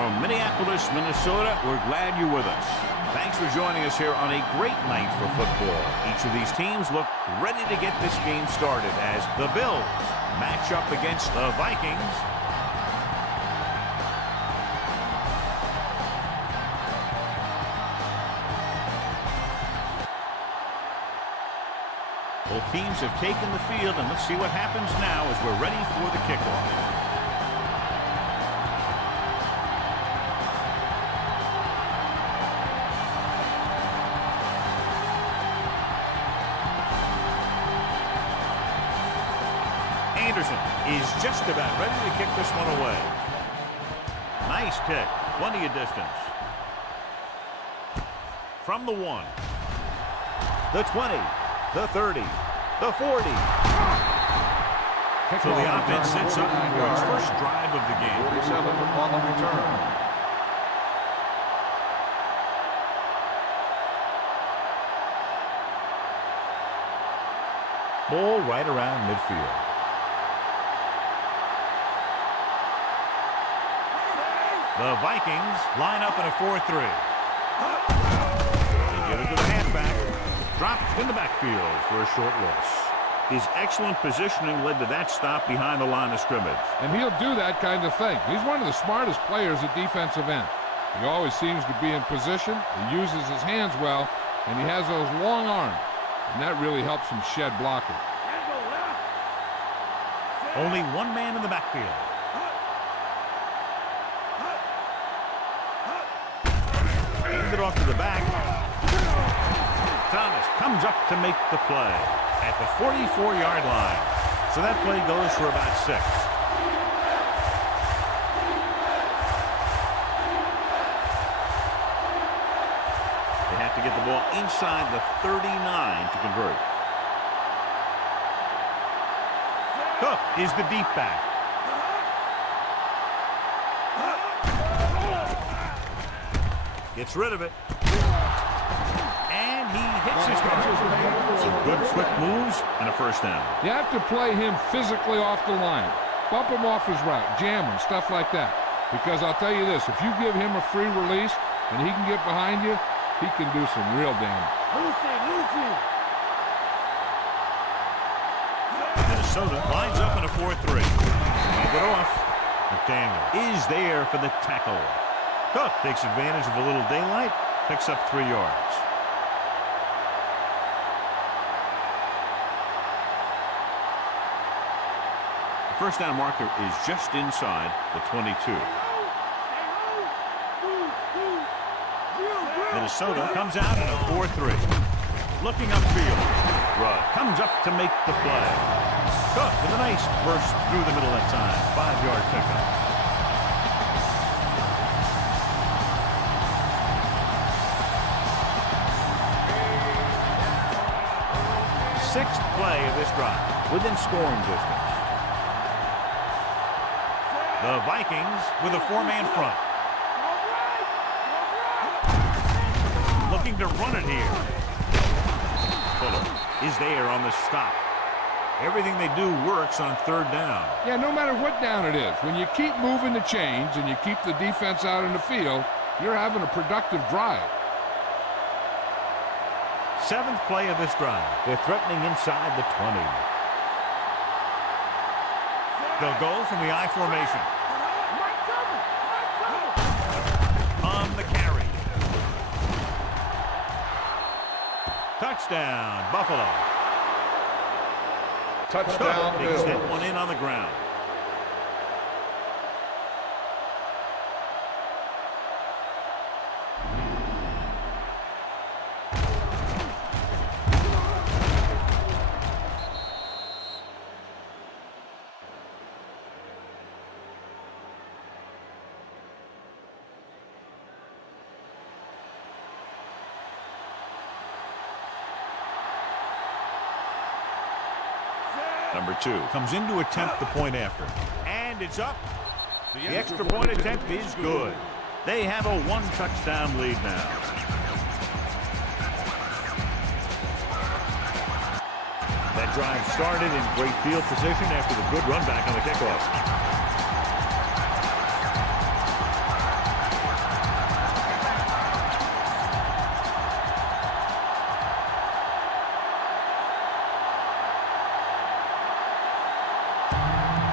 from Minneapolis, Minnesota. We're glad you're with us. Thanks for joining us here on a great night for football. Each of these teams look ready to get this game started as the Bills match up against the Vikings. Both teams have taken the field, and let's see what happens now as we're ready for the kickoff. Anderson is just about ready to kick this one away. Nice kick, plenty of distance. From the 1, the 20. The 30, the 40. So the offense sets up for its first drive of the game. 47 on the return. Ball right around midfield. The Vikings line up in a 4-3. They give it to the halfback. Dropped in the backfield for a short loss. His excellent positioning led to that stop behind the line of scrimmage. And he'll do that kind of thing. He's one of the smartest players at defensive end. He always seems to be in position. He uses his hands well, and he has those long arms. And that really helps him shed blocking. Only one man in the backfield. Handed off to the back. Thomas comes up to make the play at the 44-yard line. So that play goes for about 6. They have to get the ball inside the 39 to convert. Cook is the deep back. Gets rid of it. And he hits his target. Some good quick moves and a first down. You have to play him physically off the line. Bump him off his route, jam him, stuff like that. Because I'll tell you this, if you give him a free release and he can get behind you, he can do some real damage. Minnesota lines up in a 4-3. Hand it off. McDaniel is there for the tackle. Cook takes advantage of a little daylight, picks up 3 yards. The first down marker is just inside the 22. Minnesota comes out in a 4-3. Looking upfield. Rudd comes up to make the play. Cook with a nice burst through the middle that time. 5-yard pickup. Sixth play of this drive within scoring distance. The Vikings with a 4-man front. Looking to run it here. Fuller is there on the stop. Everything they do works on 3rd down. Yeah, no matter what down it is, when you keep moving the chains and you keep the defense out in the field, you're having a productive drive. 7th play of this drive. They're threatening inside the 20. They'll go from the I formation. On the carry. Touchdown, Buffalo. Touchdown, Bills. Bills. That one in on the ground. Number 2 comes in to attempt the point after. And it's up. The extra point attempt is good. They have a 1-touchdown lead now. That drive started in great field position after the good run back on the kickoff.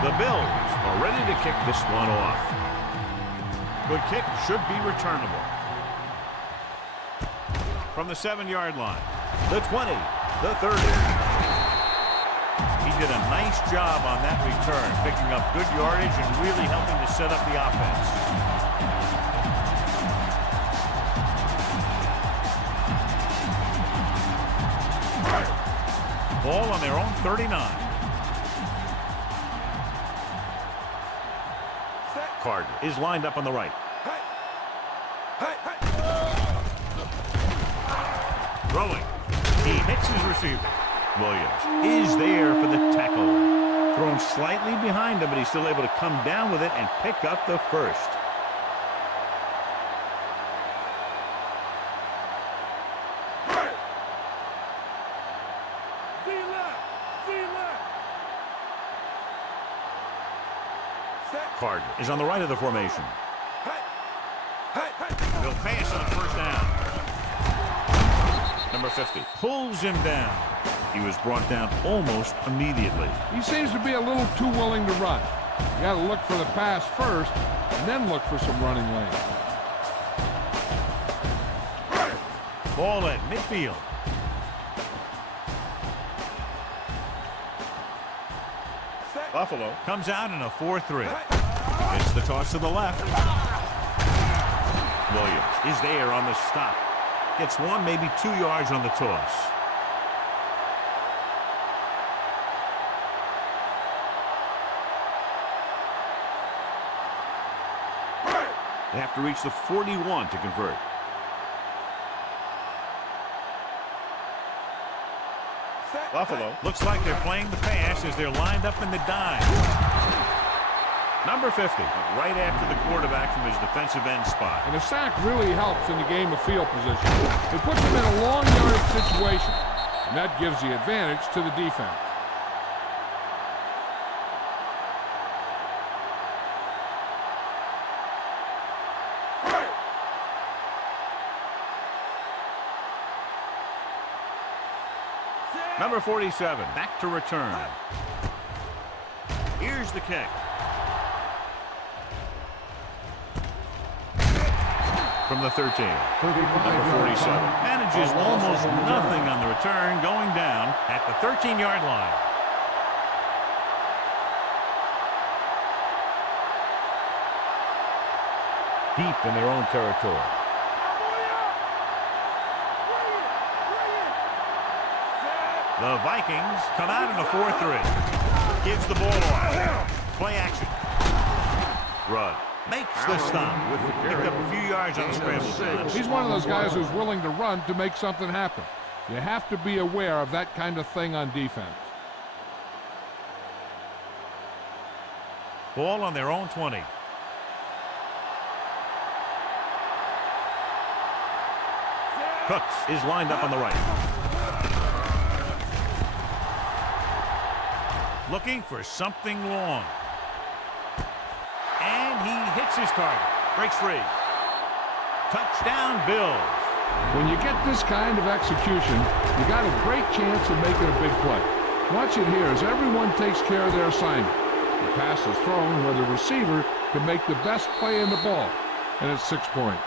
The Bills are ready to kick this one off. Good kick, should be returnable. From the 7-yard line, the 20, the 30. He did a nice job on that return, picking up good yardage and really helping to set up the offense. Ball on their own 39. Carter is lined up on the right. Throwing. He hits his receiver. Williams is there for the tackle. Thrown slightly behind him, but he's still able to come down with it and pick up the first. Carter is on the right of the formation. They'll pass on first down. Number 50 pulls him down. He was brought down almost immediately. He seems to be a little too willing to run. You got to look for the pass first and then look for some running lane. Ball at midfield. Buffalo comes out in a 4-3. It's the toss to the left. Williams is there on the stop. Gets 1, maybe 2 yards on the toss. They have to reach the 41 to convert. Buffalo looks like they're playing the pass as they're lined up in the dime. Number 50, right after the quarterback from his defensive end spot. And a sack really helps in the game of field position. It puts them in a long yardage situation, and that gives the advantage to the defense. Number 47, back to return. Here's the kick. From the 13. Number 47 manages almost nothing on the return, going down at the 13-yard line. Deep in their own territory. The Vikings come out in a 4-3. Gives the ball off. Play action. Rudd makes the stop. Picked up a few yards on the scramble. He's one of those guys who's willing to run to make something happen. You have to be aware of that kind of thing on defense. Ball on their own 20. Cooks is lined up on the right. Looking for something long. And he hits his target. Breaks free. Touchdown, Bills. When you get this kind of execution, you got a great chance of making a big play. Watch it here as everyone takes care of their assignment. The pass is thrown where the receiver can make the best play in the ball, and it's 6 points.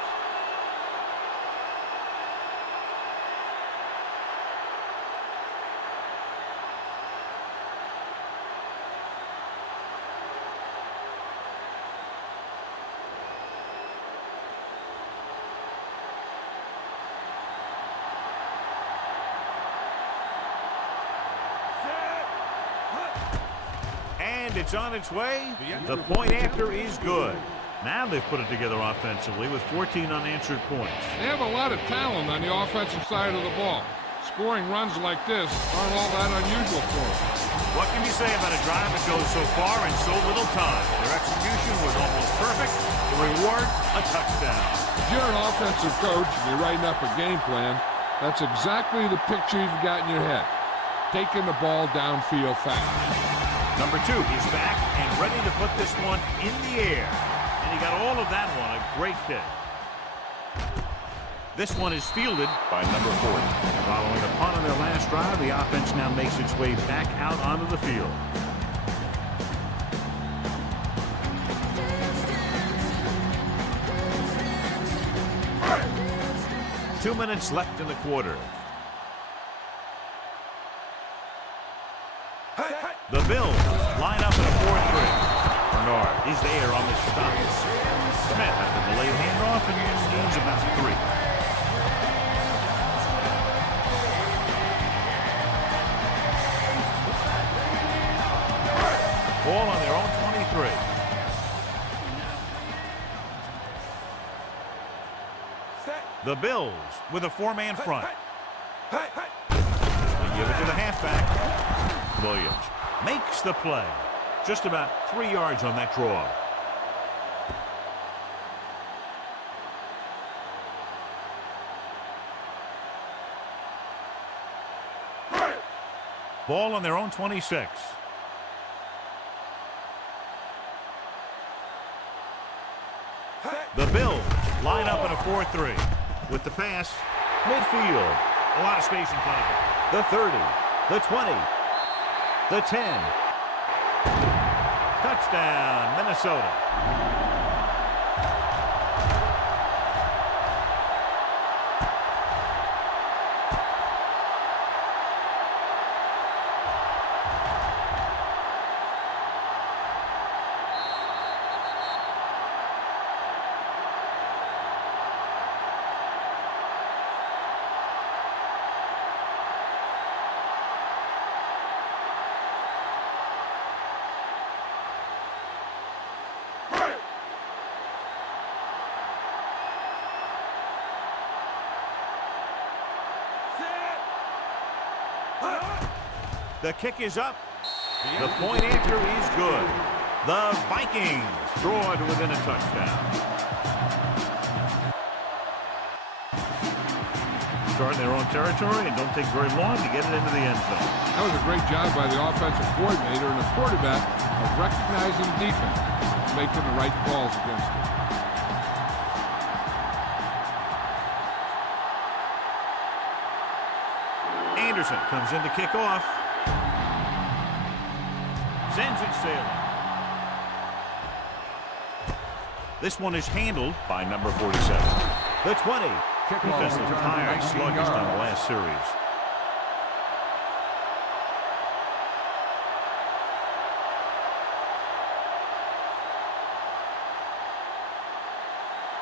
And it's on its way. The point after is good. Now they've put it together offensively with 14 unanswered points. They have a lot of talent on the offensive side of the ball. Scoring runs like this aren't all that unusual for them. What can you say about a drive that goes so far in so little time? Their execution was almost perfect. The reward, a touchdown. If you're an offensive coach and you're writing up a game plan, that's exactly the picture you've got in your head. Taking the ball downfield fast. Number 2 is back and ready to put this one in the air. And he got all of that one, a great kick. This one is fielded by number 40. Following a punt on their last drive, the offense now makes its way back out onto the field. 2 minutes left in the quarter. The Bills line up in a 4-3. Bernard is there on the stop. Smith has the delayed handoff and gains about 3. Ball on their own 23. The Bills with a 4-man front. They give it to the halfback. Williams makes the play. Just about 3 yards on that draw. Ball on their own 26. The Bills line up in a 4-3. With the pass, midfield. A lot of space in front of them. The 30, the 20, the 10. Touchdown, Minnesota. The kick is up. The point after is good. The Vikings draw to within a touchdown. Start in their own territory and don't take very long to get it into the end zone. That was a great job by the offensive coordinator and the quarterback of recognizing the defense and making the right calls against it. Anderson comes in to kick off. Sends it sailing. This one is handled by number 47. The 20. Defense looked tired, sluggish on the last series.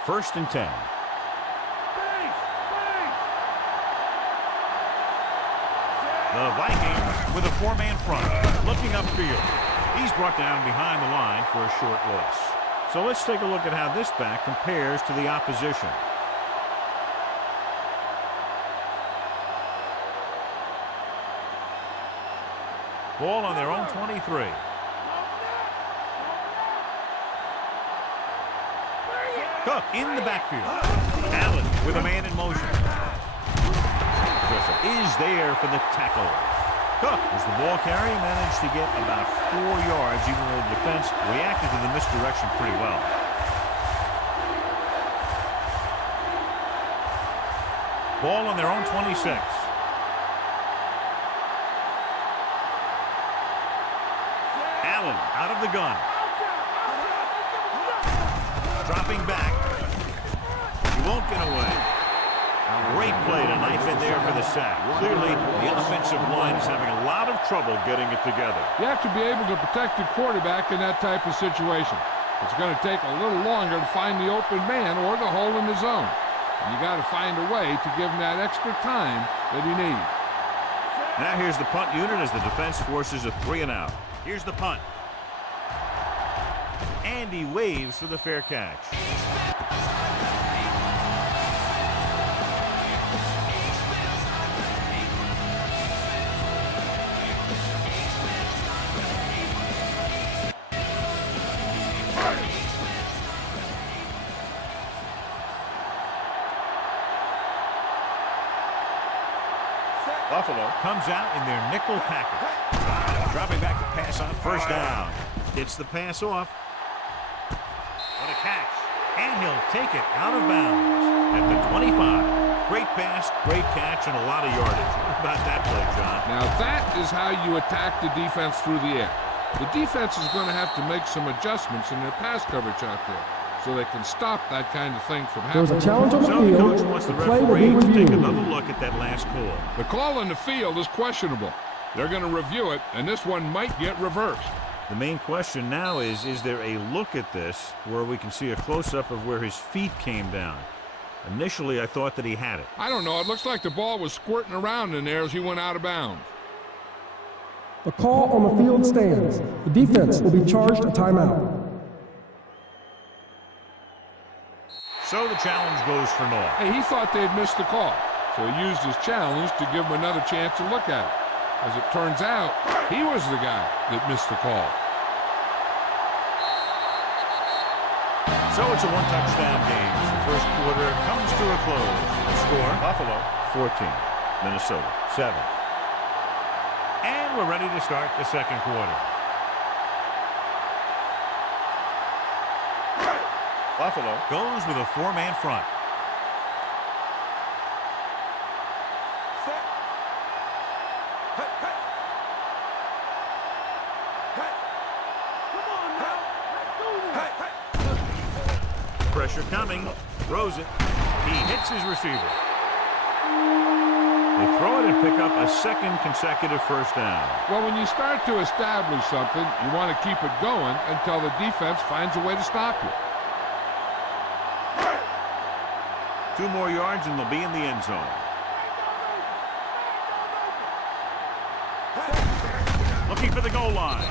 First and 10. The Vikings with a 4-man front, looking upfield. He's brought down behind the line for a short loss. So let's take a look at how this back compares to the opposition. Ball on their own 23. Cook in the backfield. Allen with a man in motion. Is there for the tackle. Cook, as the ball carrier, managed to get about 4 yards, even though the defense reacted to the misdirection pretty well. Ball on their own 26. Allen out of the gun. Dropping back. He won't get away. Great play to knife in there for the sack. Clearly, the offensive line is having a lot of trouble getting it together. You have to be able to protect the quarterback in that type of situation. It's going to take a little longer to find the open man or the hole in the zone. And you got to find a way to give him that extra time that he needs. Now here's the punt unit as the defense forces a 3-and-out. Here's the punt. And he waves for the fair catch. Buffalo comes out in their nickel package. Dropping back to pass on first down. Gets the pass off. What a catch. And he'll take it out of bounds at the 25. Great pass, great catch, and a lot of yardage. What about that play, John? Now that is how you attack the defense through the air. The defense is going to have to make some adjustments in their pass coverage out there. so they can stop that kind of thing from There's happening. a challenge on the So the field. coach wants the The play will be referee to take reviewed. another look at that last call. The call in the field is questionable. They're going to review it, and this one might get reversed. The main question now is there a look at this where we can see a close-up of where his feet came down? Initially, I thought that he had it. I don't know. It looks like the ball was squirting around in there as he went out of bounds. The call on the field stands. The defense will be charged a timeout. So the challenge goes for naught. Hey, he thought they'd missed the call, so he used his challenge to give him another chance to look at it. As it turns out, he was the guy that missed the call. So it's a one-touchdown game as the first quarter comes to a close. The score, Buffalo 14, Minnesota 7. And we're ready to start the second quarter. Buffalo goes with a four-man front. Pressure coming. Throws it. He hits his receiver. They throw it and pick up a second consecutive first down. Well, when you start to establish something, you want to keep it going until the defense finds a way to stop you. 2 more yards and they'll be in the end zone. Looking for the goal line.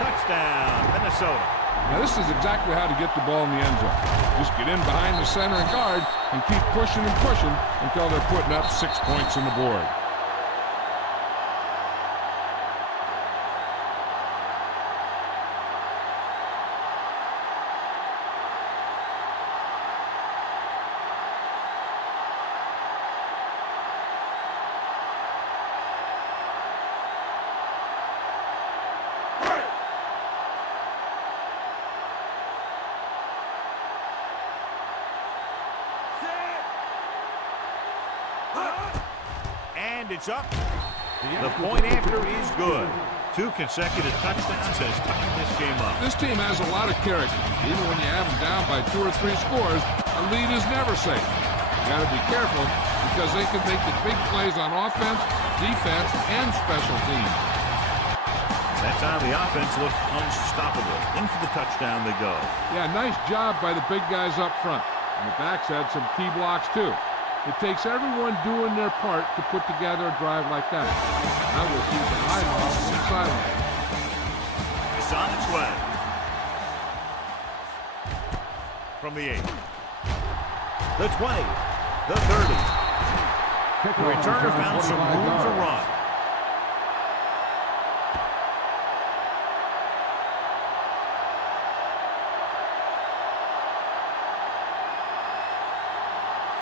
Touchdown, Minnesota. Now, this is exactly how to get the ball in the end zone. Just get in behind the center and guard and keep pushing and pushing until they're putting up 6 points on the board. And it's up. The point after is good. 2 consecutive touchdowns has tied this game up. This team has a lot of character. Even when you have them down by 2 or 3 scores, a lead is never safe. You got to be careful because they can make the big plays on offense, defense, and special teams. That time the offense looked unstoppable. In for the touchdown they go. Yeah, nice job by the big guys up front. And the backs had some key blocks too. It takes everyone doing their part to put together a drive like that. Now we'll see the highlights on the sideline. It's on its way. From the 8. The 20. The 30. The returner found some room to run.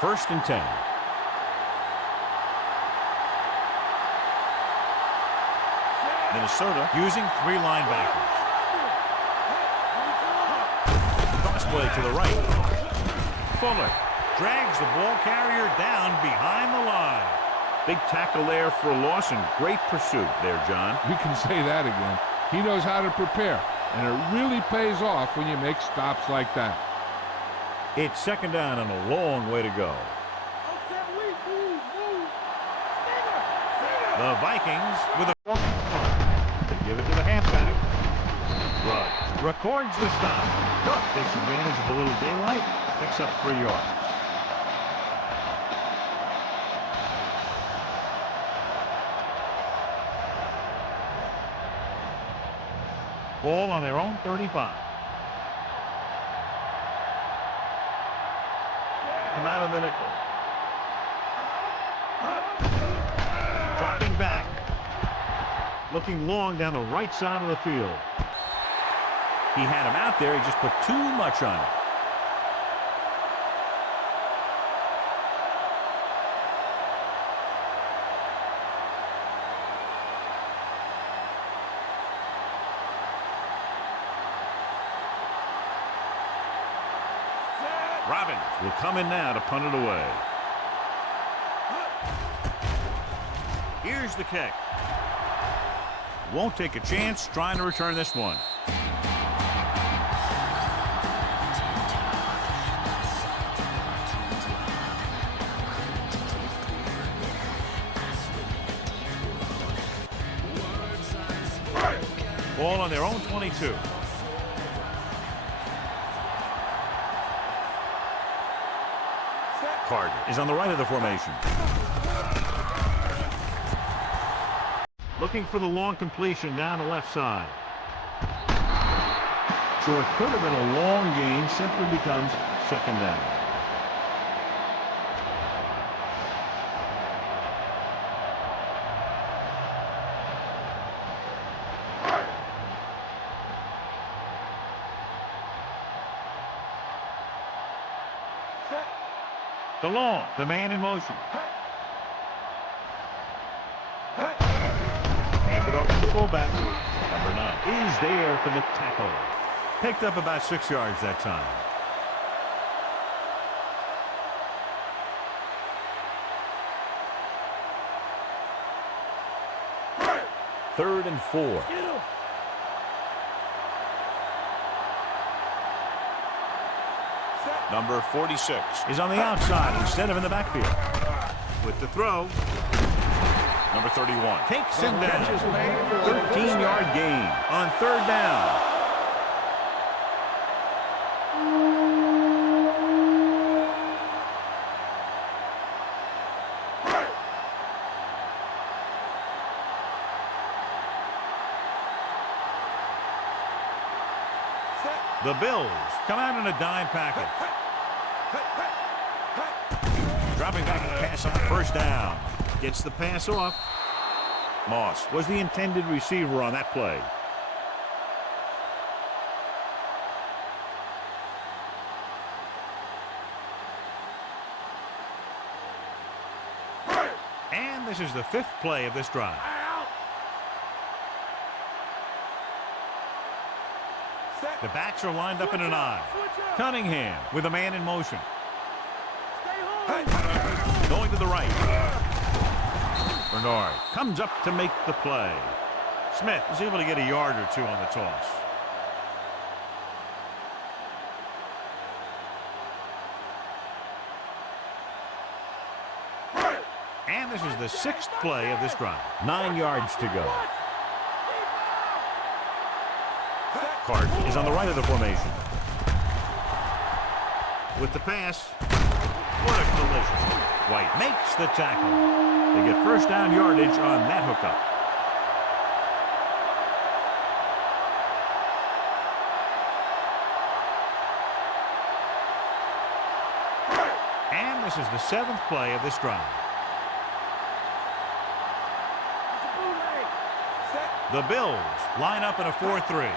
First and 10. Minnesota using 3 linebackers. Cross play to the right. Fuller drags the ball carrier down behind the line. Big tackle there for a loss and great pursuit there, John. You can say that again. He knows how to prepare, and it really pays off when you make stops like that. It's second down and a long way to go. The Vikings with a they give it to the halfback. Ruggs records the stop. Takes advantage of a little daylight. Picks up 3 yards. Ball on their own 35. Come out of the nickel. Dropping back. Looking long down the right side of the field. He had him out there. He just put too much on it. Robbins will come in now to punt it away. Here's the kick. Won't take a chance trying to return this one. Ball on their own 22. Carter is on the right of the formation. Looking for the long completion down the left side. So it could have been a long gain, simply becomes second down. DeLong, the man in motion. Hand it off to the fullback. Number 9 is there for the tackle. Picked up about 6 yards that time. Third and 4. Number 46 is on the outside instead of in the backfield. With the throw, number 31 takes him down. 13-yard gain on third down. The Bills come out in a dime package. Dropping back and pass on first down. Gets the pass off. Moss was the intended receiver on that play. And this is the 5th play of this drive. The backs are lined up in an I. Cunningham with a man in motion. Going to the right. Bernard comes up to make the play. Smith is able to get a yard or 2 on the toss. And this is the 6th play of this drive. 9 yards to go. Carter is on the right of the formation. With the pass, what a collision. White makes the tackle. They get first down yardage on that hookup. And this is the 7th play of this drive. The Bills line up in a 4-3.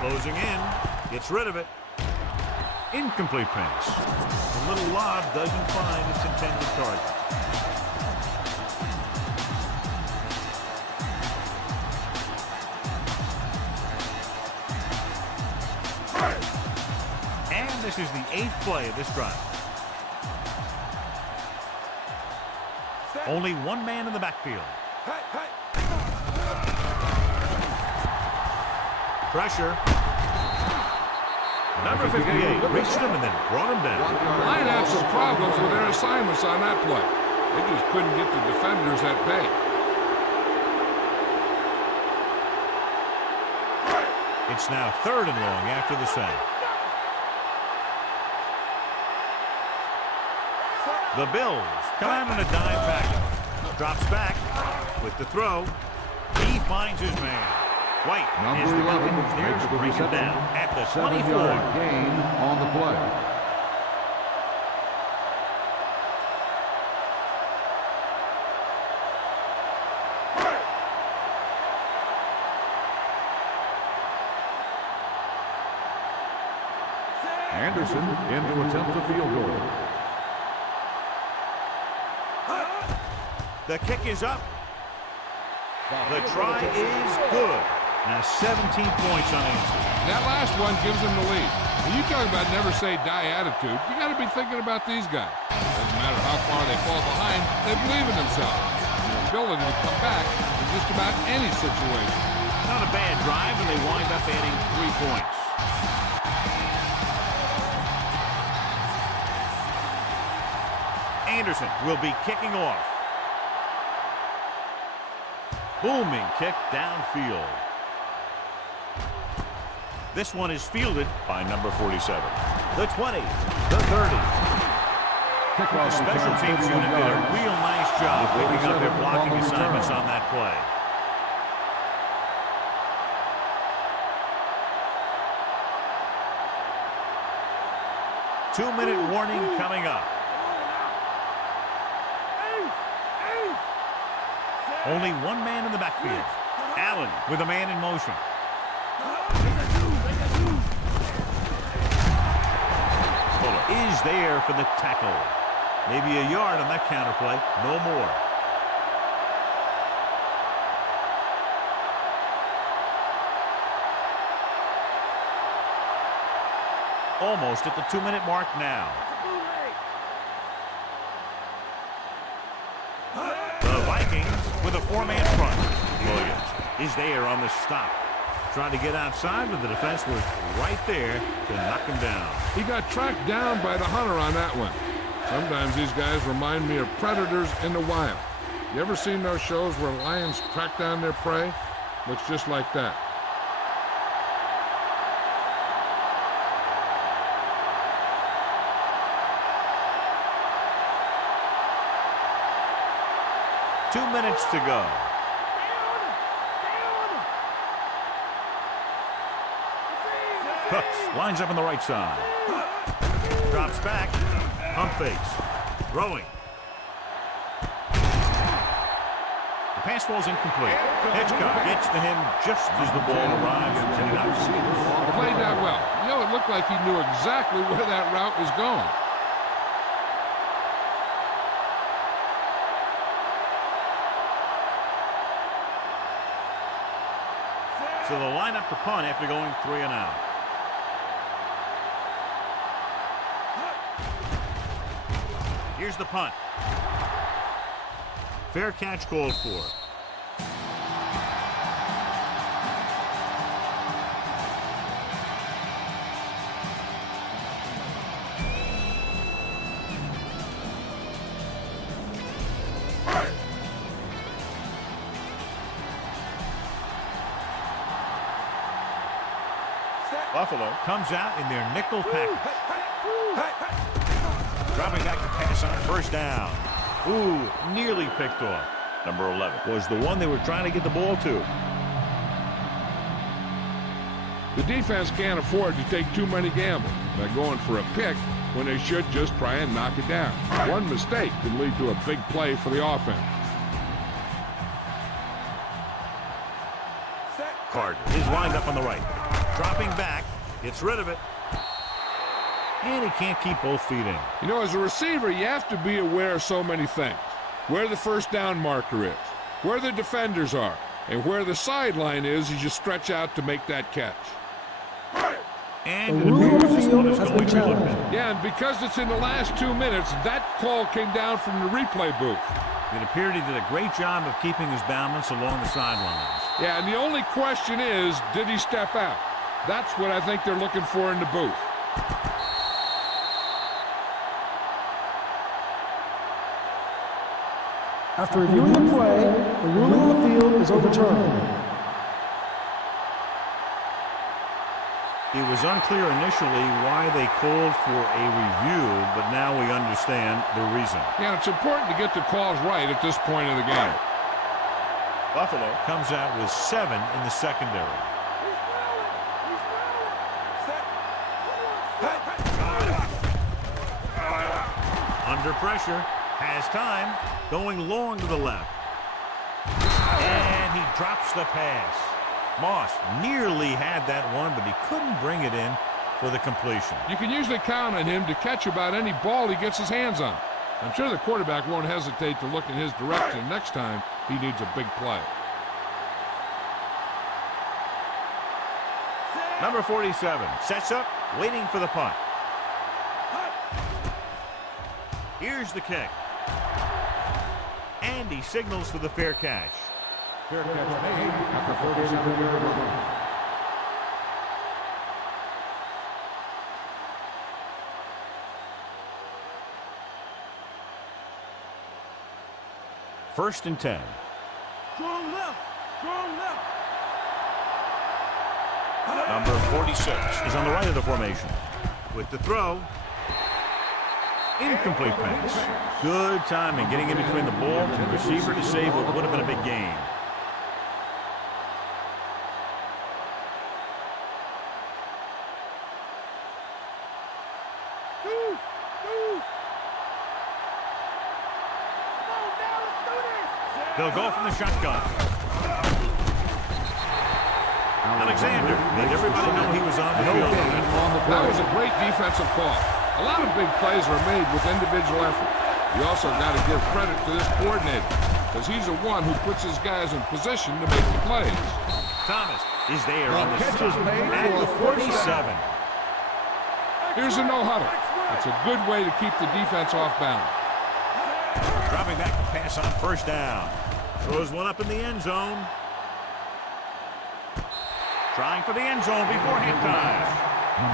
Closing in, gets rid of it. Incomplete pass. The little lob doesn't find its intended target. And this is the 8th play of this drive. Only one man in the backfield. Pressure. Number 58 reached him and then brought him down. The line had some problems with their assignments on that play. They just couldn't get the defenders at bay. It's now 3rd and long after the sack. The Bills come out in a dime package. Drops back with the throw. He finds his man. White Number is the guy 11 who's there to bring him down at the 24. 7-yard gain on the play. Anderson in to attempt a field goal. The kick is up. The try is good. Now 17 points unanswered. That last one gives them the lead. When you talk about never say die attitude, you got to be thinking about these guys. Doesn't matter how far they fall behind, they believe in themselves. The ability to come back in just about any situation. Not a bad drive, and they wind up adding 3 points. Anderson will be kicking off. Booming kick downfield. This one is fielded by number 47. The 20, the 30. The special teams unit did a real nice job picking up their blocking assignments on that play. Two-minute warning coming up. Only one man in the backfield. Allen with a man in motion. Fuller is there for the tackle. Maybe a yard on that counterplay. No more. Almost at the 2-minute mark now. The Vikings with a 4-man front. Williams is there on the stop. Trying to get outside, but the defense was right there to knock him down. He got tracked down by the hunter on that one. Sometimes these guys remind me of predators in the wild. You ever seen those shows where lions track down their prey? Looks just like that. Two minutes to go. Cooks lines up on the right side. Drops back. Pump fakes. Throwing. The pass ball's incomplete. Hitchcock gets to him just as the ball arrives and knocks it. Played that well. You know, it looked like he knew exactly where that route was going. So they'll line up the punt after going 3 and out. Here's the punt. Fair catch called for. Buffalo comes out in their nickel package. Dropping back to pass on first down. Ooh, nearly picked off. Number 11 was the one they were trying to get the ball to. The defense can't afford to take too many gambles by going for a pick when they should just try and knock it down. One mistake can lead to a big play for the offense. Carter is lined up on the right. Dropping back, gets rid of it. And he can't keep both feet in. You know, as a receiver, you have to be aware of so many things. Where the first down marker is, where the defenders are, and where the sideline is as you stretch out to make that catch. And it appears this one is going to be looked at. Yeah, and because it's in the last 2 minutes, that call came down from the replay booth. It appeared he did a great job of keeping his balance along the sidelines. Yeah, and the only question is, did he step out? That's what I think they're looking for in the booth. After reviewing the play, the ruling on the field is overturned. It was unclear initially why they called for a review, but now we understand the reason. Yeah, it's important to get the calls right at this point of the game. Buffalo comes out with 7 in the secondary. Under pressure, has time, going long to the left. And he drops the pass. Moss nearly had that one, but he couldn't bring it in for the completion. You can usually count on him to catch about any ball he gets his hands on. I'm sure the quarterback won't hesitate to look in his direction next time he needs a big play. Number 47 sets up, waiting for the punt. Here's the kick. And he signals for the fair catch. Fair catch made at the 37-yard line. First and 10. Strong left. Number 46 is on the right of the formation. With the throw. Incomplete pass. Good timing, getting in between the ball and the receiver to save what would have been a big gain. They'll go from the shotgun. Alexander let everybody know he was on the field. That was a great defensive call. A lot of big plays are made with individual effort. You also got to give credit to this coordinator, because he's the one who puts his guys in position to make the plays. Thomas is there on the stop at the 47. Here's a no-huddle. It's a good way to keep the defense off balance. Dropping back to pass on first down. Throws one up in the end zone. Trying for the end zone before halftime.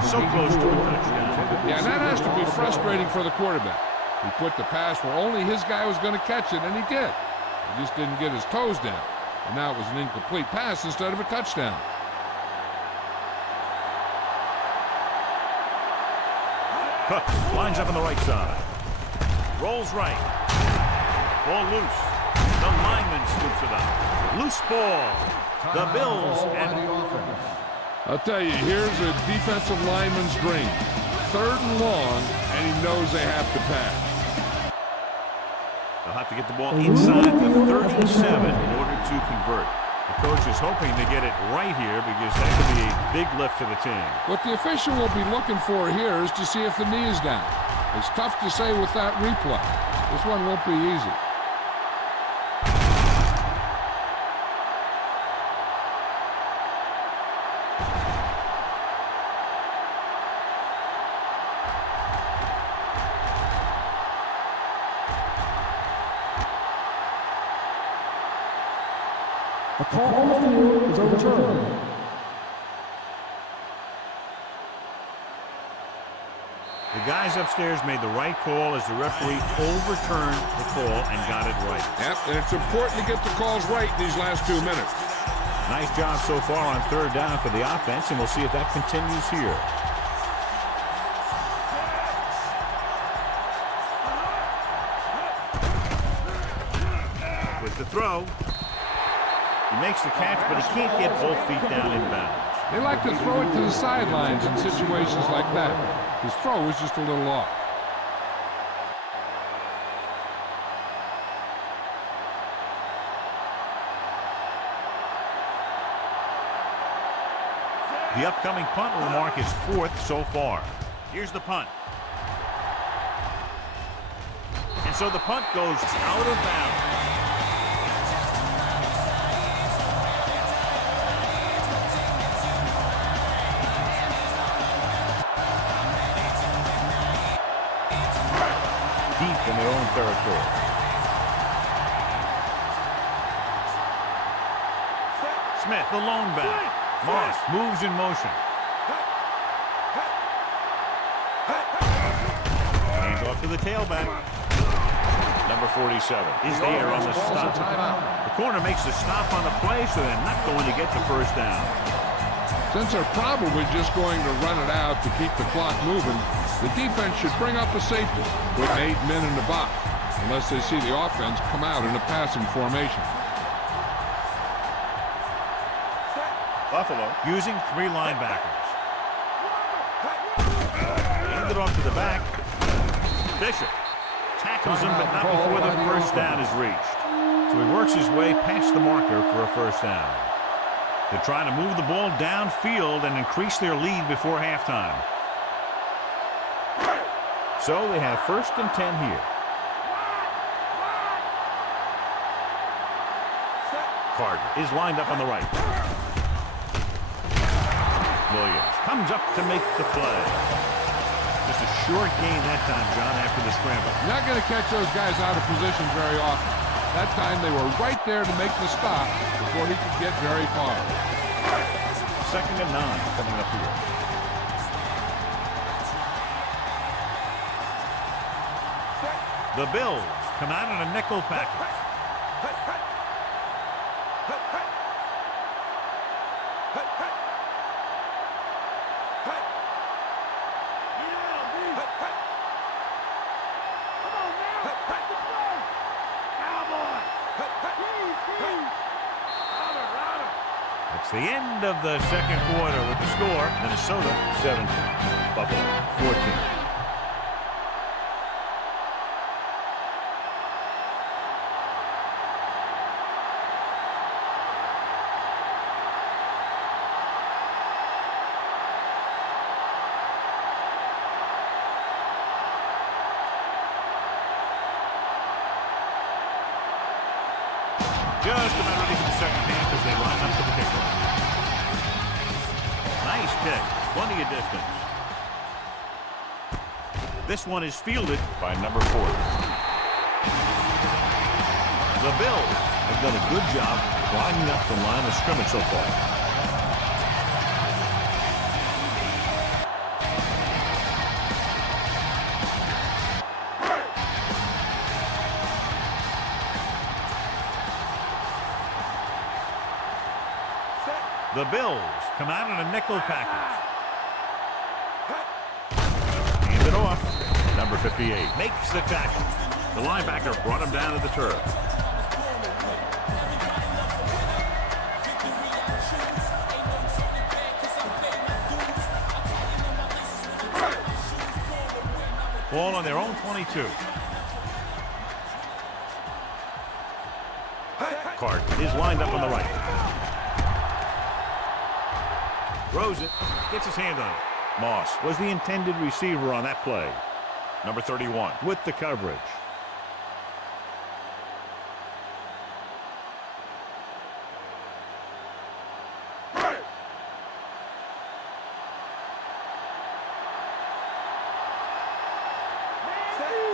So close to a touchdown. Yeah, and that has to be frustrating for the quarterback. He put the pass where only his guy was going to catch it, and he did. He just didn't get his toes down. And now it was an incomplete pass instead of a touchdown. Cooks lines up on the right side. Rolls right. Ball loose. The lineman scoops it up. Loose ball. The Bills and I'll tell you, here's a defensive lineman's dream. 3rd and long, and he knows they have to pass. they'll have to get the ball inside the 37 in order to convert. The coach is hoping to get it right here because that could be a big lift to the team. What the official will be looking for here is to see if the knee is down. It's tough to say with that replay. This one won't be easy. A call on the field is overturned. The guys upstairs made the right call as the referee overturned the call and got it right. Yep, and it's important to get the calls right these last 2 minutes. Nice job so far on 3rd down for the offense, and we'll see if that continues here. With the throw. He makes the catch, but he can't get both feet down inbounds. They like to throw it to the sidelines in situations like that. His throw was just a little off. The upcoming punt will mark his 4th so far. Here's the punt. And so the punt goes out of bounds. Deep in their own territory. Smith, the lone back. Moss moves in motion. Hands off to the tailback. Number 47 is there on the stop. The corner makes the stop on the play, so they're not going to get the first down. Since they're probably just going to run it out to keep the clock moving, the defense should bring up a safety, put 8 men in the box, unless they see the offense come out in a passing formation. Buffalo using 3 linebackers. Hand it off to the back. Bishop tackles him, but not before the first down is reached. So he works his way past the marker for a first down. They're trying to move the ball downfield and increase their lead before halftime. So they have 1st and 10 here. Carter is lined up on the right. Williams comes up to make the play. Just a short gain that time, John, after the scramble. You're not going to catch those guys out of position very often. That time they were right there to make the stop before he could get very far. 2nd and 9 coming up here. The Bills come out in a nickel package. It's the end of the second quarter with the score. Minnesota 17, Buffalo 14. Just about ready for the second half as they line up for the kickoff. Nice kick. Plenty of distance. This one is fielded by number 4. The Bills have done a good job lining up the line of scrimmage so far. The Bills come out in a nickel package. Hand it off. Number 58 makes the tackle. The linebacker brought him down to the turf. Ball on their own 22. Card is lined up on the right. Throws it, gets his hand on it. Moss was the intended receiver on that play. Number 31 with the coverage.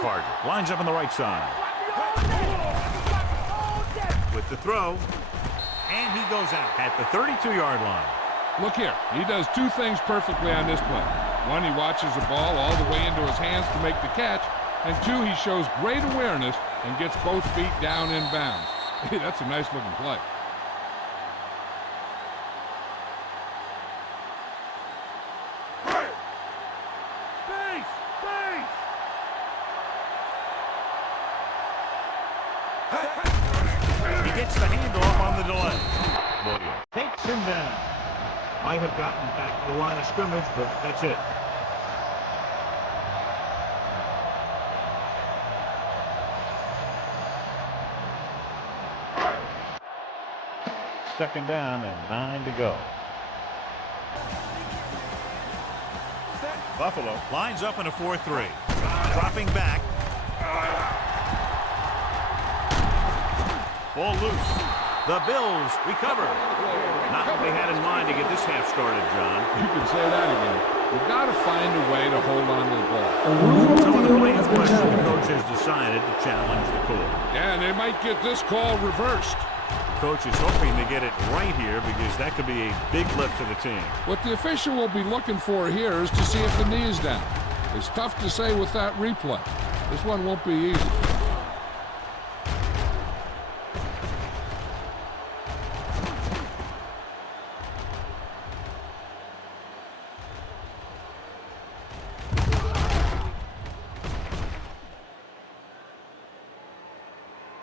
Carter lines up on the right side. With the throw, and he goes out at the 32-yard line. Look here, he does two things perfectly on this play. One, he watches the ball all the way into his hands to make the catch. And two, he shows great awareness and gets both feet down in bounds. Hey, that's a nice looking play. He gets the handoff on the delay. Williams takes him down. Might have gotten back to the line of scrimmage, but that's it. Second down and 9 to go. Buffalo lines up in a 4-3. Dropping back. Ball loose. The Bills recover. Not what they had in mind to get this half started, John. You can say that again. You've got to find a way to hold on to the ball. So the play in question, the coach has decided to challenge the call. Yeah, and they might get this call reversed. Coach is hoping to get it right here because that could be a big lift to the team. What the official will be looking for here is to see if the knee is down. It's tough to say with that replay. This one won't be easy.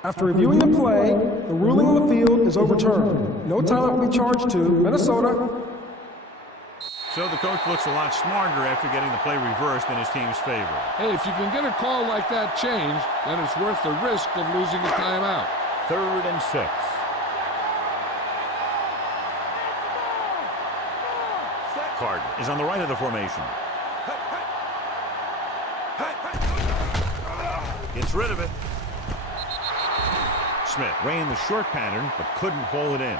After reviewing the play, the ruling on the field is overturned. No timeout will be charged to Minnesota. So the coach looks a lot smarter after getting the play reversed in his team's favor. Hey, if you can get a call like that changed, then it's worth the risk of losing a timeout. 3rd and 6. Carter is on the right of the formation. Gets rid of it. Smith ran the short pattern but couldn't haul it in.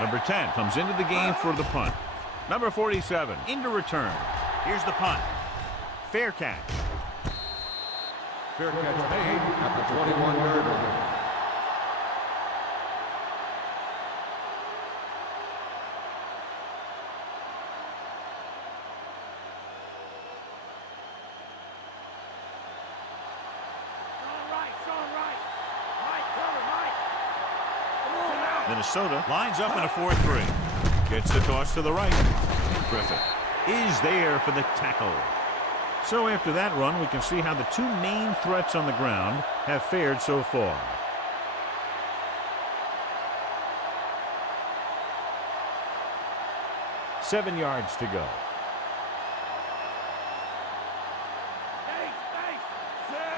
Number 10 comes into the game for the punt. Number 47 into return. Here's the punt. Fair catch. Fair catch made at the 21-yard line. Minnesota lines up in a 4-3. Gets the toss to the right. Griffith is there for the tackle. So after that run, we can see how the two main threats on the ground have fared so far. Seven yards to go.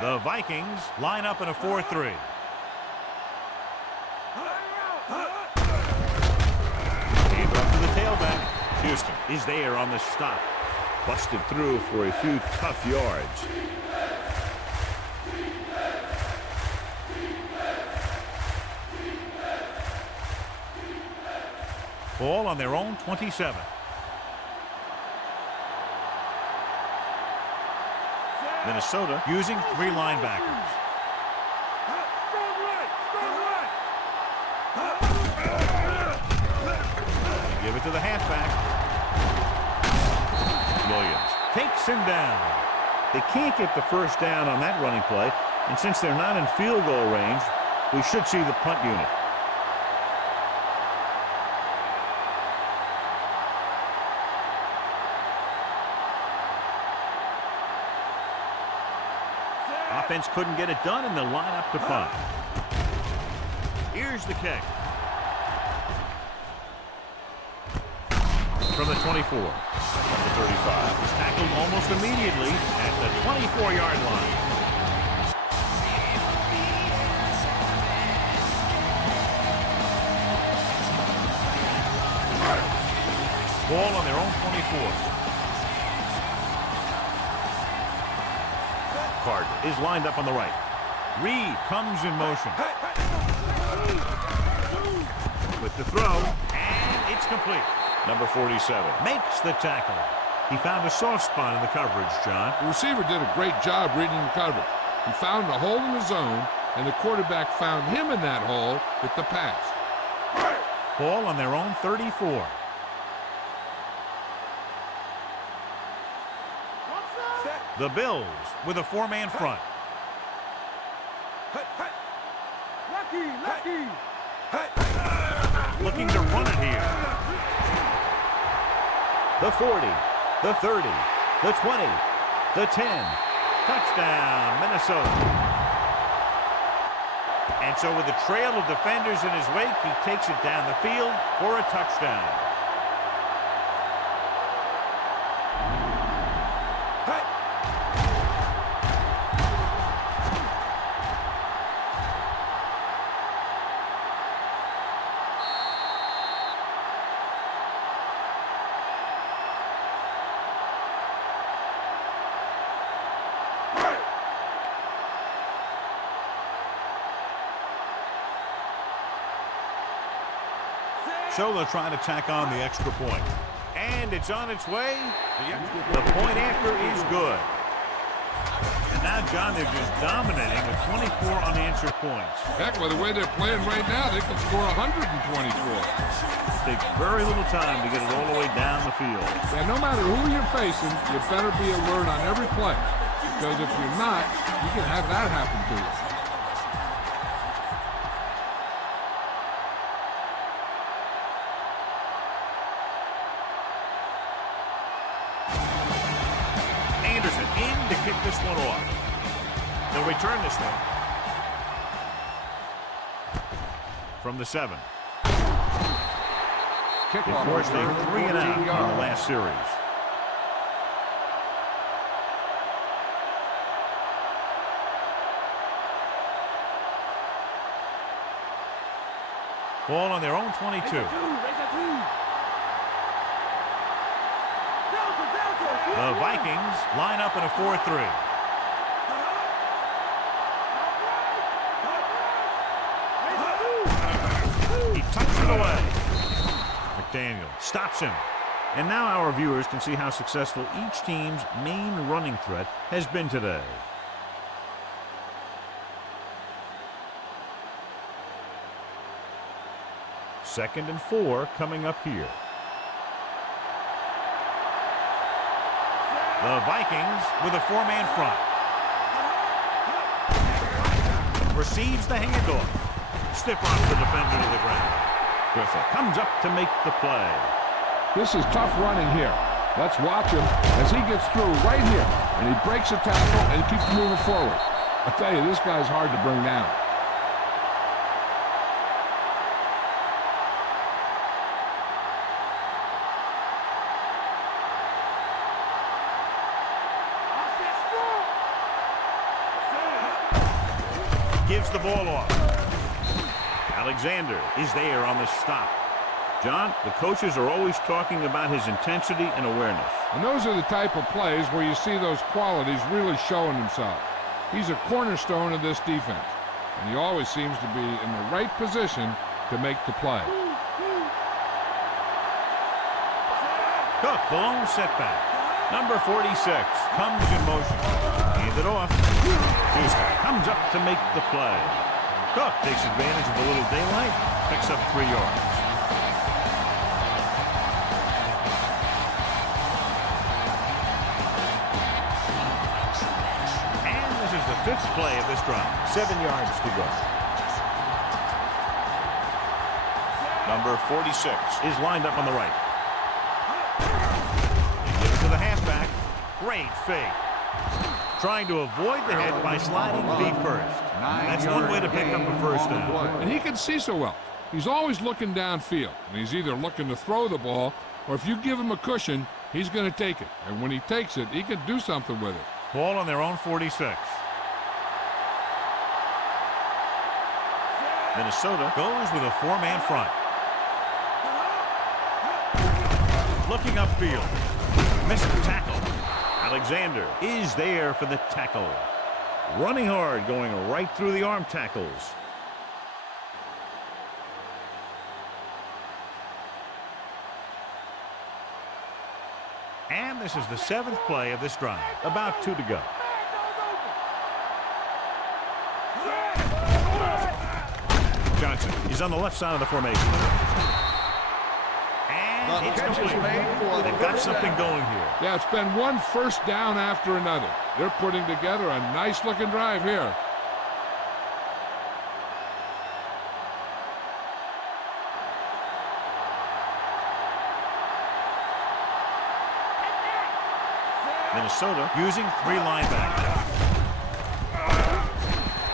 The Vikings line up in a 4-3. Hand off to the tailback. Houston is there on the stop. Busted through for a few tough yards. Ball on their own 27. Minnesota using three linebackers. They give it to the halfback. Williams takes him down. They can't get the first down on that running play, and since they're not in field goal range, we should see the punt unit. Offense couldn't get it done, and they'll line up to punt. Here's the kick. From the 24. From the 35. He's tackled almost immediately at the 24-yard line. Ball on their own 24. Carter is lined up on the right. Reed comes in motion. With the throw, and it's complete. Number 47 makes the tackle. He found a soft spot in the coverage, John. The receiver did a great job reading the coverage. He found a hole in the zone, and the quarterback found him in that hole with the pass. Ball on their own 34. The Bills with a four-man front. Looking to run it here. The 40, the 30, the 20, the 10. Touchdown, Minnesota. And so with a trail of defenders in his wake, he takes it down the field for a touchdown. So they'll try to tack on the extra point. And it's on its way. The point after is good. And now, John, they're just dominating with 24 unanswered points. Heck, by the way they're playing right now, they can score 124. Takes very little time to get it all the way down the field. And no matter who you're facing, you better be alert on every play. Because if you're not, you can have that happen to you. Kick this one off. They'll return this one. From the 7. They forced a 3-and-out in the last series. Ball on their own 22. The Vikings line up in a 4-3. He tucks it away. McDaniel stops him. And now our viewers can see how successful each team's main running threat has been today. Second and 4 coming up here. The Vikings with a four-man front. Receives the handoff. Stiff arms the defender to the ground. Griffith comes up to make the play. This is tough running here. Let's watch him as he gets through right here. And he breaks a tackle and keeps moving forward. I tell you, this guy's hard to bring down. Gives the ball off. Alexander is there on the stop. John, the coaches are always talking about his intensity and awareness. And those are the type of plays where you see those qualities really showing themselves. He's a cornerstone of this defense, and he always seems to be in the right position to make the play. Cook, blown setback. Number 46 comes in motion. Hand it off. Houston comes up to make the play. Cook takes advantage of a little daylight, picks up 3 yards. And this is the 5th play of this drive. 7 yards to go. Number 46 is lined up on the right. Give it to the halfback. Great fake. Trying to avoid the hit by sliding feet first. That's one way to pick up a first down. And he can see so well. He's always looking downfield. And he's either looking to throw the ball, or if you give him a cushion, he's going to take it. And when he takes it, he can do something with it. Ball on their own 46. Minnesota goes with a 4-man front. Looking upfield. Missed the tackle. Alexander is there for the tackle. Running hard, going right through the arm tackles. And this is the 7th play of this drive. About 2 to go. Johnson is on the left side of the formation. And it's complete. They've got something going here. Yeah, it's been one first down after another. They're putting together a nice-looking drive here. Minnesota using 3 linebackers.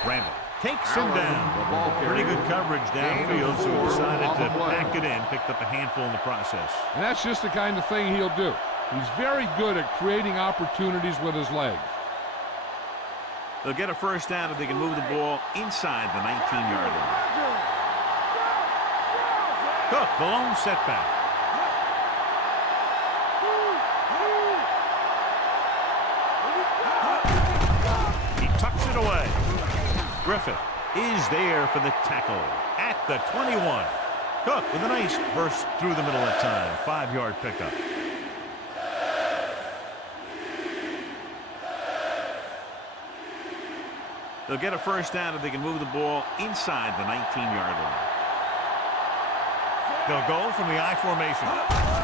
Randall takes him down. Pretty good coverage downfield, so he decided to pack it in. Picked up a handful in the process. And that's just the kind of thing he'll do. He's very good at creating opportunities with his legs. They'll get a first down if they can move the ball inside the 19-yard line. Cook, the lone setback. He tucks it away. Griffith is there for the tackle at the 21. Cook with a nice burst through the middle that time. 5-yard pickup. They'll get a first down if they can move the ball inside the 19-yard line. They'll go from the I formation.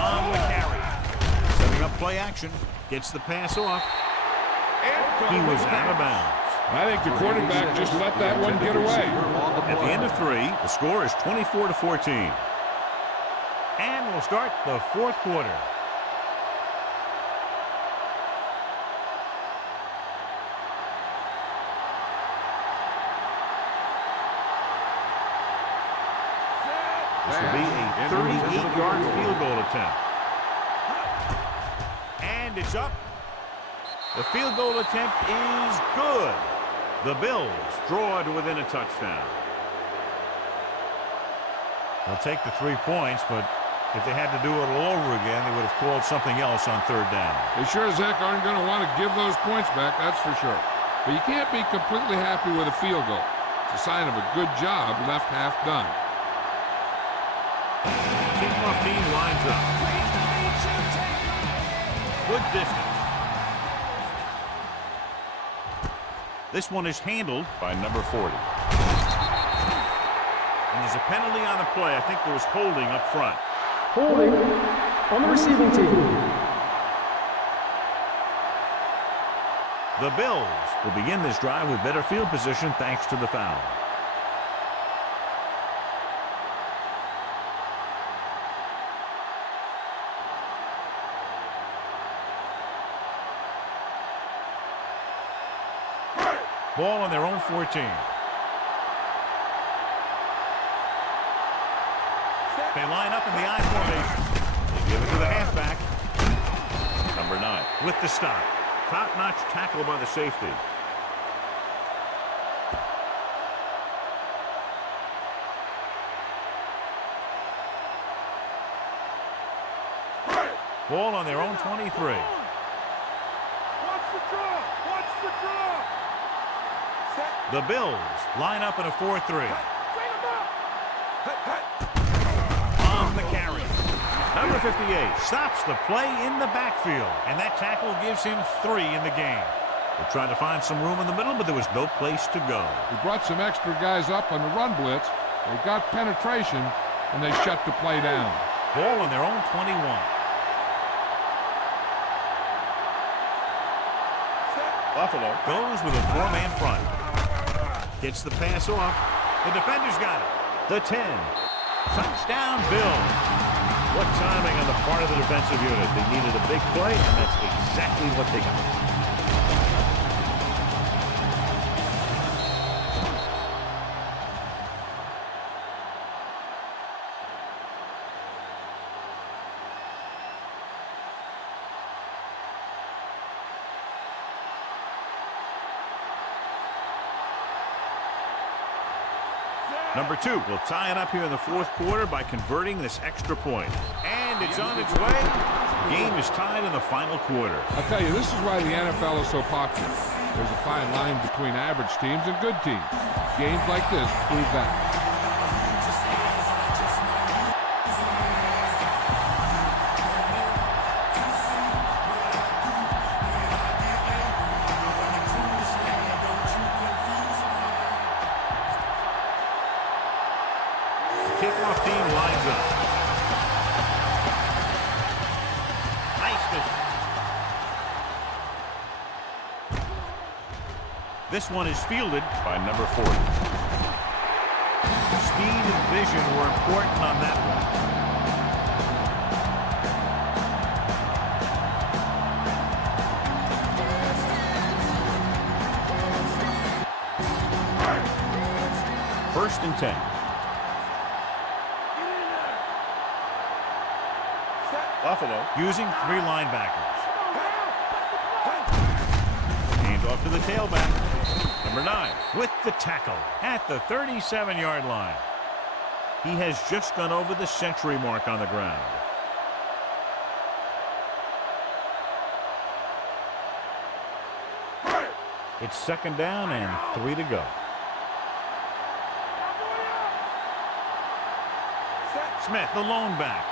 On the carry. Setting up play action. Gets the pass off. He was out of bounds. I think the quarterback just let that one get away. At the end of 3, the score is 24-14. And we'll start the 4th quarter. This will be a 38-yard field goal attempt. And it's up. The field goal attempt is good. The Bills draw to within a touchdown. They'll take the 3 points, but if they had to do it all over again, they would have called something else on 3rd down. They sure as heck aren't going to want to give those points back, that's for sure. But you can't be completely happy with a field goal. It's a sign of a good job left half done. Kickoff team lines up. Good distance. This one is handled by number 40. And there's a penalty on the play. I think there was holding up front. Holding on the receiving team. The Bills will begin this drive with better field position thanks to the foul. Ball on their own 14. They line up in the I formation. They give it to the halfback. Number 9 with the stop. Top-notch tackle by the safety. Ball on their own 23. Watch the draw. Watch the draw. The Bills line up in a 4-3. Bring him up. On the carry. Number 58 stops the play in the backfield, and that tackle gives him 3 in the game. They're trying to find some room in the middle, but there was no place to go. He brought some extra guys up on the run blitz. They got penetration, and they shut the play down. Ball on their own 21. Buffalo goes with a 4-man front. Gets the pass off. The defender's got it. The 10. Touchdown, Bills. What timing on the part of the defensive unit. They needed a big play, and that's exactly what they got. Number 2 will tie it up here in the 4th quarter by converting this extra point. And it's on its way. The game is tied in the final quarter. I'll tell you, this is why the NFL is so popular. There's a fine line between average teams and good teams. Games like this prove that. Kickoff team lines up. Nice. This one is fielded by number 40. Speed and vision were important on that one. First and 10. Buffalo using 3 linebackers. Hand off to the tailback. Number 9 with the tackle at the 37-yard line. He has just gone over the century mark on the ground. It's 2nd down and 3 to go. Smith, the lone back.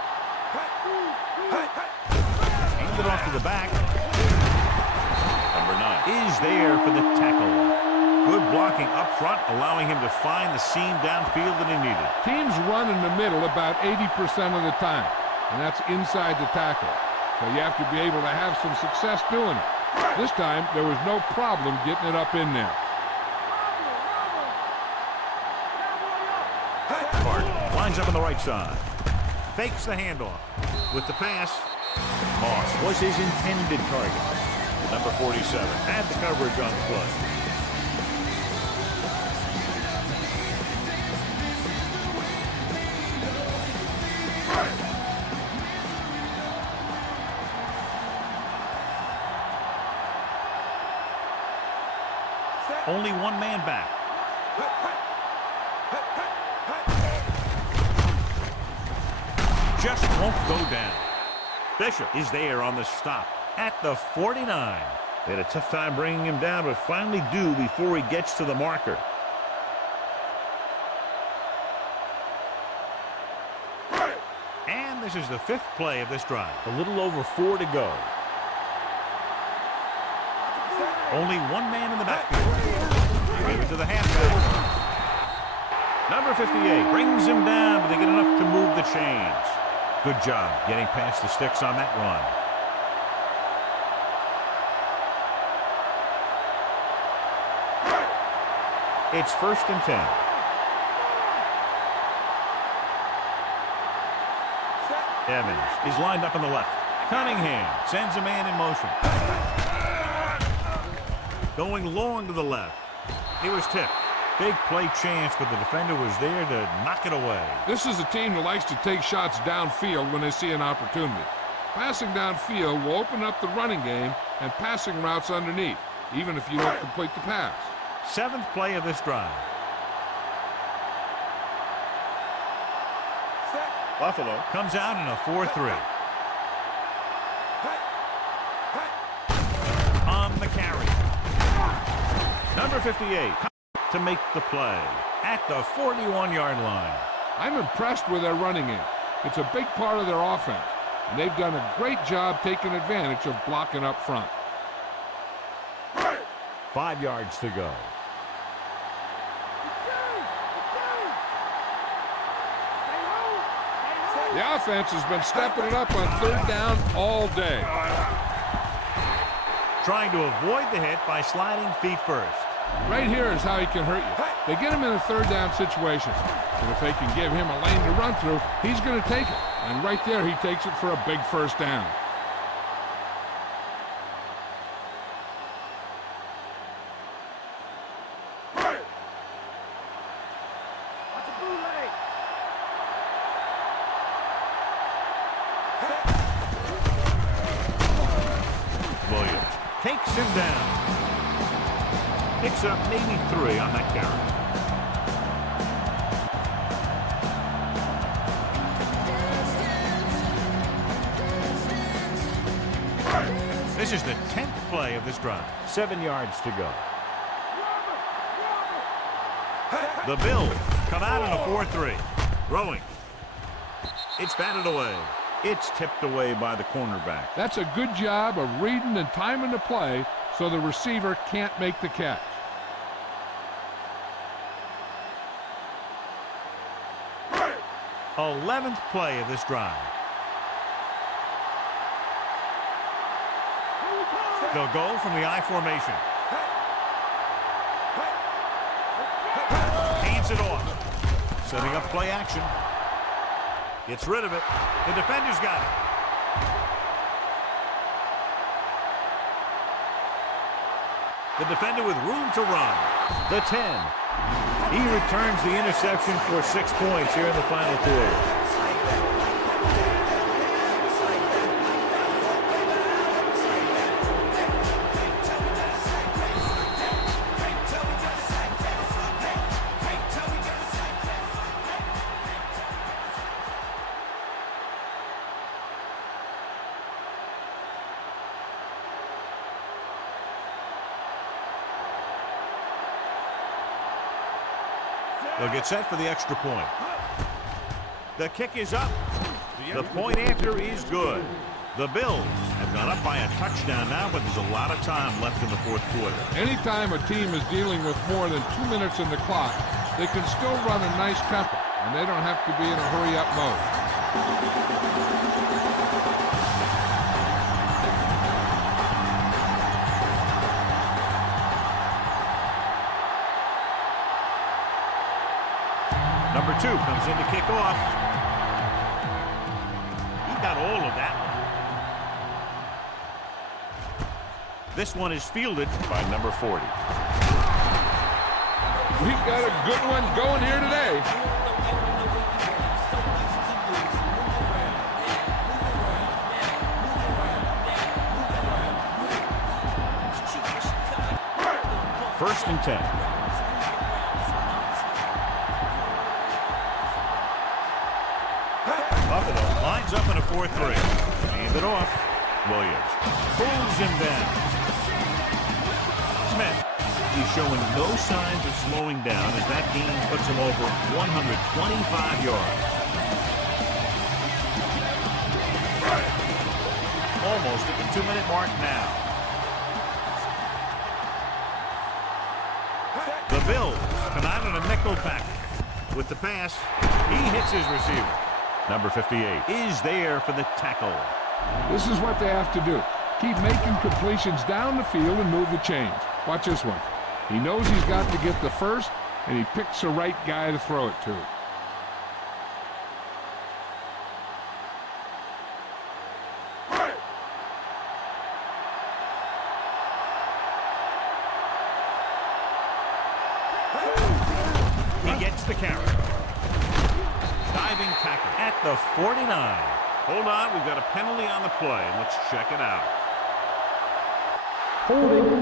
Hand it off to the back. Number 9 is there for the tackle. Good blocking up front, allowing him to find the seam downfield that he needed. Teams run in the middle about 80% of the time, and that's inside the tackle. So you have to be able to have some success doing it. This time, there was no problem getting it up in there. Hart lines up on the right side. Fakes the handoff. With the pass, Moss was his intended target. Number 47 had the coverage on the play. Only 1 man back. Just won't go down. Bishop is there on the stop at the 49. They had a tough time bringing him down, but finally do before he gets to the marker. And this is the 5th play of this drive. A little over 4 to go. Only 1 man in the backfield. Give it to the halfback. Number 58 brings him down, but they get enough to move the chains. Good job getting past the sticks on that run. It's 1st and 10. Evans is lined up on the left. Cunningham sends a man in motion. Going long to the left. He was tipped. Big play chance, but the defender was there to knock it away. This is a team that likes to take shots downfield when they see an opportunity. Passing downfield will open up the running game and passing routes underneath, even if you don't complete the pass. 7th play of this drive. Buffalo comes out in a 4-3. On the carry. Number 58 to make the play at the 41-yard line. I'm impressed with their running game. It's a big part of their offense, and they've done a great job taking advantage of blocking up front. 5 yards to go. The offense has been stepping it up on 3rd down all day. Trying to avoid the hit by sliding feet first. Right here is how he can hurt you. They get him in a 3rd down situation, but if they can give him a lane to run through, he's going to take it. And right there, he takes it for a big 1st down. Williams takes him down. Picks up maybe 3 on that carry. This is the 10th play of this drive. 7 yards to go. The Bills come out in a 4-3. Throwing. It's batted away. It's tipped away by the cornerback. That's a good job of reading and timing the play so the receiver can't make the catch. 11th play of this drive. They'll go from the I formation. Hands it off. Setting up play action. Gets rid of it. The defender's got it. The defender with room to run. The 10. He returns the interception for 6 points here in the final quarter. They'll get set for the extra point. The kick is up. The point after is good. The Bills have gone up by a touchdown now, but there's a lot of time left in the 4th quarter. Anytime a team is dealing with more than 2 minutes in the clock, they can still run a nice tempo, and they don't have to be in a hurry-up mode. Number 2 comes in to kick off. He got all of that one. This one is fielded by number 40. We've got a good one going here today. First and 10. Buffalo lines up in a 4-3. Hand it off. Williams pulls him down. Smith, he's showing no signs of slowing down as that game puts him over 125 yards. Almost at the 2-minute mark now. The Bills come out in a nickel package. With the pass, he hits his receiver. Number 58 is there for the tackle. This is what they have to do. Keep making completions down the field and move the chains. Watch this one. He knows he's got to get the first, and he picks the right guy to throw it to. He gets the carry. Diving tackle at the 49. Hold on, we've got a penalty on the play. Let's check it out. Holding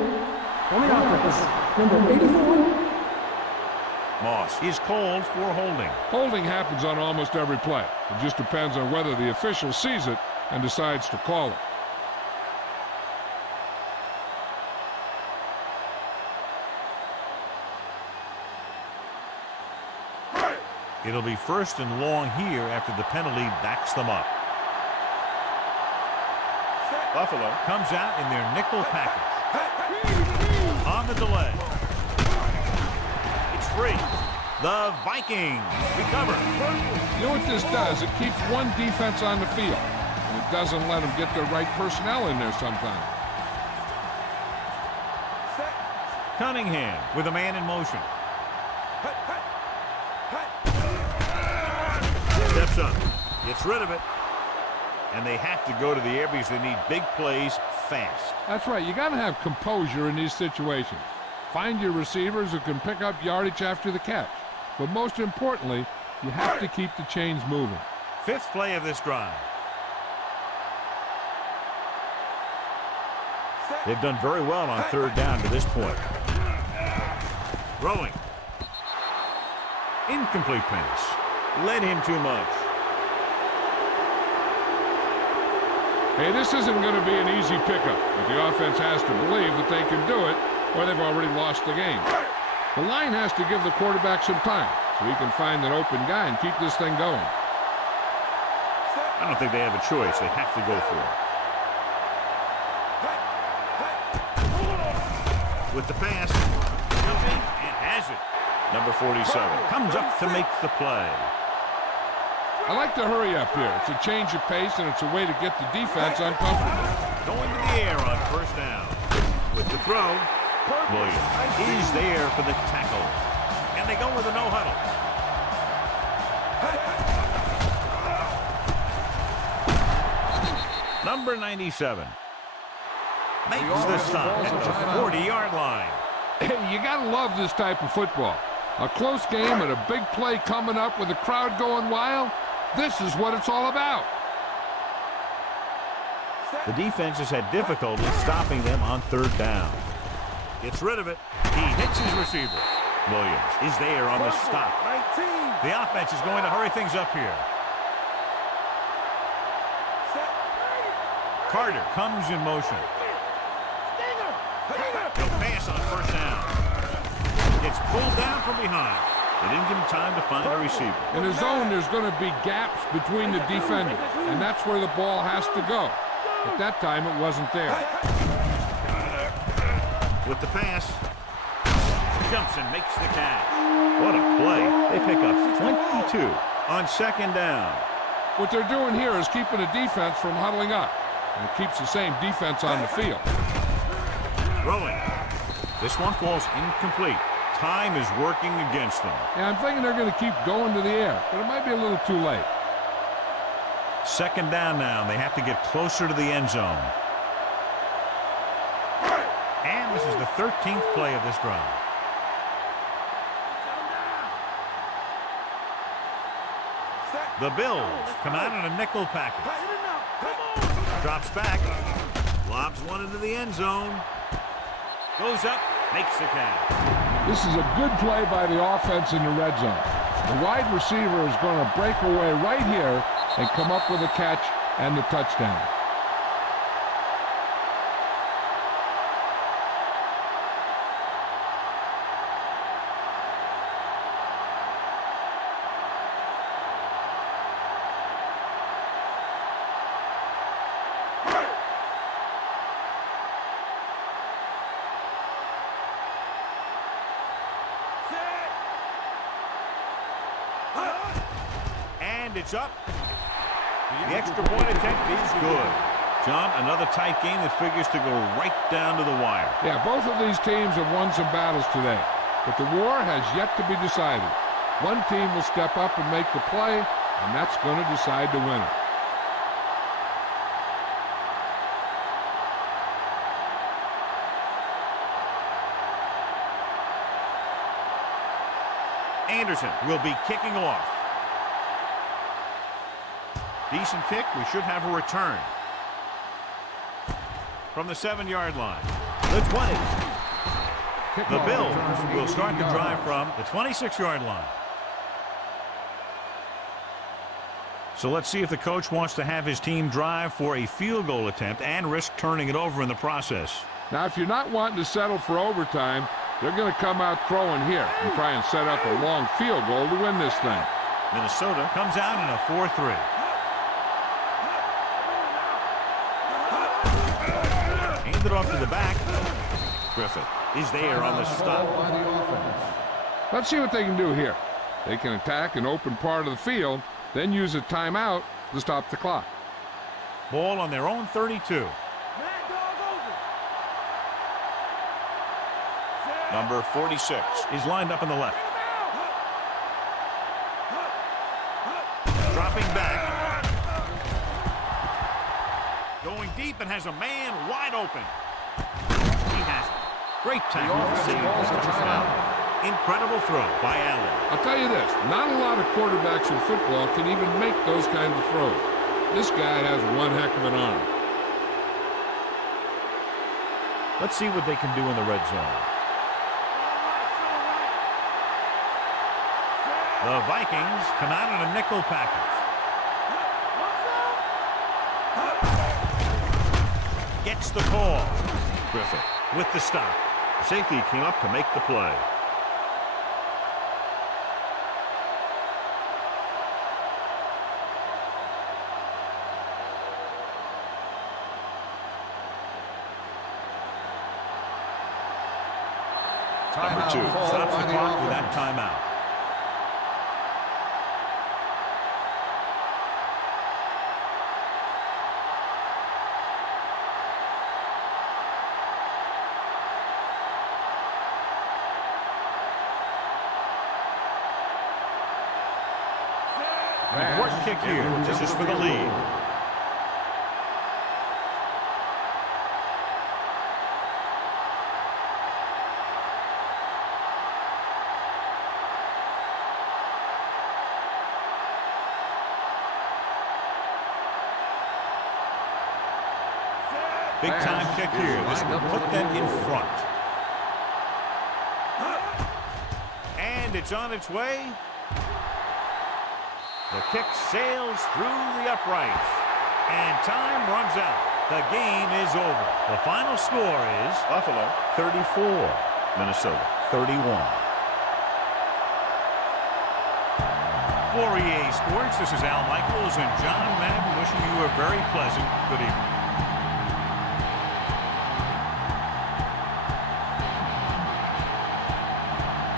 on the offense. Number 84. Moss is called for holding. Holding happens on almost every play. It just depends on whether the official sees it and decides to call it. It'll be first and long here after the penalty backs them up. Buffalo comes out in their nickel package. On the delay. It's free. The Vikings recover. You know what this does? It keeps one defense on the field, and it doesn't let them get the right personnel in there sometimes. Cunningham with a man in motion. Steps up, gets rid of it, and they have to go to the air because they need big plays fast. That's right. You got to have composure in these situations. Find your receivers who can pick up yardage after the catch. But most importantly, you have to keep the chains moving. Fifth play of this drive. They've done very well on third down to this point. Throwing. Incomplete pass. Led him too much. Hey, this isn't going to be an easy pickup, but the offense has to believe that they can do it, or they've already lost the game. The line has to give the quarterback some time so he can find an open guy and keep this thing going. I don't think they have a choice. They have to go for it. With the pass, jumping and has it. Number 47 comes up to make the play. I like to hurry up here. It's a change of pace, and it's a way to get the defense uncomfortable. Going to the air on first down. With the throw, Williams is there for the tackle. And they go with a no-huddle. Number 97 makes the stop at the 40-yard line. You got to love this type of football. A close game and a big play coming up with the crowd going wild. This is what it's all about. The defense has had difficulty stopping them on third down. Gets rid of it. He hits his receiver. Williams is there on the stop. The offense is going to hurry things up here. Carter comes in motion. He'll pass on first down. Gets pulled down from behind. They didn't give him time to find a receiver. In the zone, there's going to be gaps between the defenders, and that's where the ball has to go. At that time, it wasn't there. With the pass, jumps and makes the catch. What a play. They pick up 22 on second down. What they're doing here is keeping the defense from huddling up, and it keeps the same defense on the field. Throwing. This one falls incomplete. Time is working against them. Yeah, I'm thinking they're going to keep going to the air, but it might be a little too late. Second down now. They have to get closer to the end zone. And this is the 13th play of this drive. The Bills come out in a nickel package. Drops back. Lobs one into the end zone. Goes up. Makes the catch. This is a good play by the offense in the red zone. The wide receiver is going to break away right here and come up with a catch and the touchdown. And it's up. The extra point attempt is good. John, another tight game that figures to go right down to the wire. Yeah, both of these teams have won some battles today, but the war has yet to be decided. One team will step up and make the play, and that's going to decide the winner. Anderson will be kicking off. Decent kick. We should have a return. From the 7-yard line. The 20. The Bills will start the drive from the 26-yard line. So let's see if the coach wants to have his team drive for a field goal attempt and risk turning it over in the process. Now, if you're not wanting to settle for overtime, they're going to come out throwing here and try and set up a long field goal to win this thing. Minnesota comes out in a 4-3. Handed off to the back. Griffith is there on the stop. By the offense. Let's see what they can do here. They can attack an open part of the field, then use a timeout to stop the clock. Ball on their own 32. Number 46 is lined up on the left. Dropping back. Going deep and has a man wide open. He has it. Great tackle to save the touchdown. Incredible throw by Allen. I'll tell you this, not a lot of quarterbacks in football can even make those kinds of throws. This guy has one heck of an arm. Let's see what they can do in the red zone. The Vikings come out in a nickel package. Gets the call. Griffith with the stop. The safety came up to make the play. Number 2 stops the clock with that timeout. An important kick here. This is for the lead. Big time kick here. This will put them in front. And it's on its way. The kick sails through the uprights. And time runs out. The game is over. The final score is Buffalo 34, Minnesota 31. For EA Sports, this is Al Michaels and John Madden wishing you a very pleasant good evening.